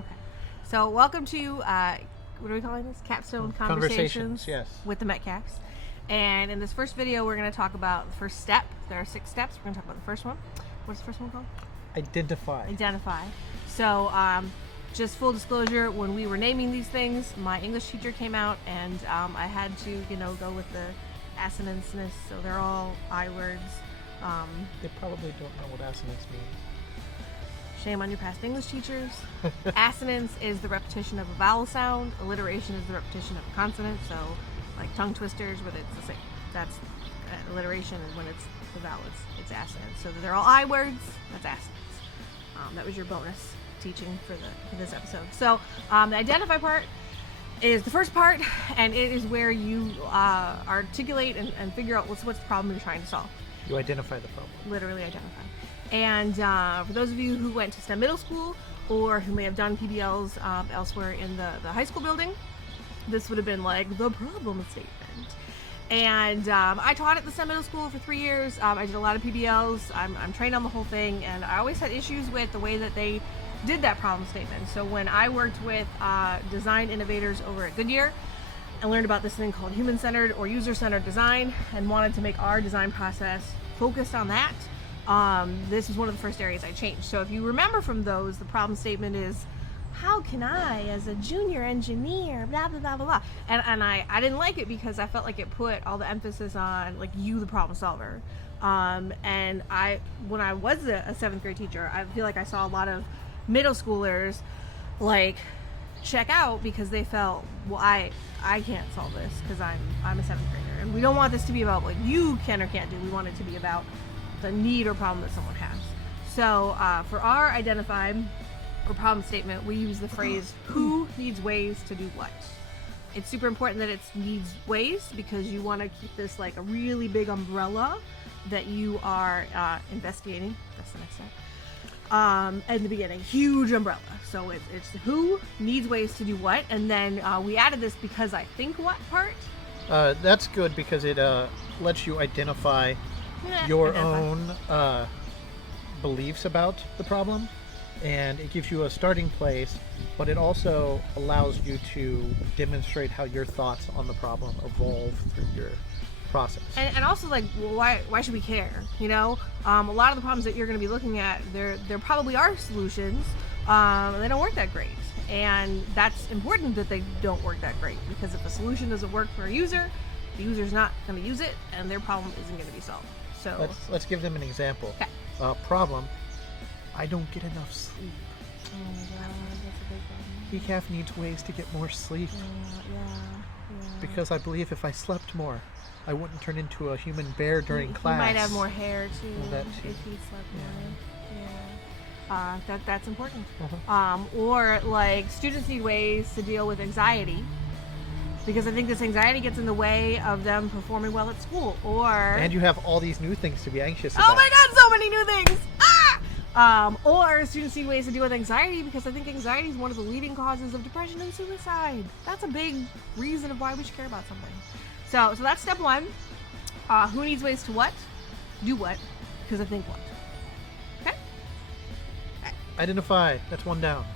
Okay. So welcome to, what are we calling this? Capstone Conversations Yes. with the Metcalfs. And in this first video, we're going to talk about the first step. There are 6 steps. We're going to talk about the first one. What's the first one called? Identify. Identify. So, just full disclosure, when we were naming these things, my English teacher came out and I had to, go with the assonanceness. So they're all I words. They probably don't know what assonance means. Shame on your past English teachers. Assonance is the repetition of a vowel sound. Alliteration is the repetition of a consonant. So, like tongue twisters, where it's the same. That's alliteration, and when it's the vowel, it's assonance. So they're all I words. That's assonance. That was your bonus teaching for this episode. So the identify part is the first part, and it is where you articulate and figure out what's the problem you're trying to solve. You identify the problem. Literally identify. And for those of you who went to STEM middle school or who may have done PBLs elsewhere in the high school building, this would have been like the problem statement. And I taught at the STEM middle school for 3 years. I did a lot of PBLs. I'm trained on the whole thing, and I always had issues with the way that they did that problem statement. So when I worked with design innovators over at Goodyear, I learned about this thing called human-centered or user-centered design and wanted to make our design process focused on that. This was one of the first areas I changed. So if you remember from those, the problem statement is, how can I, as a junior engineer, blah, blah, blah, blah, blah. And I didn't like it because I felt like it put all the emphasis on, like, you, the problem solver. And when I was a 7th grade teacher, I feel like I saw a lot of middle schoolers, like, check out because they felt, well, I can't solve this because I'm a 7th grader. And we don't want this to be about what you can or can't do. We want it to be about the need or problem that someone has. So for our identify or problem statement, we use the phrase, who needs ways to do what? It's super important that it needs ways because you want to keep this like a really big umbrella that you are investigating. That's the next step. In the beginning, huge umbrella. So it's who needs ways to do what, and then we added this because I think what part? That's good because it lets you identify your own beliefs about the problem, and it gives you a starting place, but it also allows you to demonstrate how your thoughts on the problem evolve through your process. And also, like, well, why should we care? A lot of the problems that you're going to be looking at, there probably are solutions, and they don't work that great. And that's important that they don't work that great, because if a solution doesn't work for a user, the user's not going to use it, and their problem isn't going to be solved. So let's give them an example. Okay. Problem: I don't get enough sleep. Oh my god, that's a big problem. PCAF needs ways to get more sleep Yeah. because I believe if I slept more, I wouldn't turn into a human bear during class. He might have more hair too, That too. if he slept more. Yeah. That's important. Uh-huh. Or like students need ways to deal with anxiety, because I think this anxiety gets in the way of them performing well at school. And you have all these new things to be anxious about. Oh my god, so many new things! Or students need ways to deal with anxiety, because I think anxiety is one of the leading causes of depression and suicide. That's a big reason of why we should care about something. So that's step 1. Who needs ways to what? Do what? Because I think what? Okay? Identify. That's one down.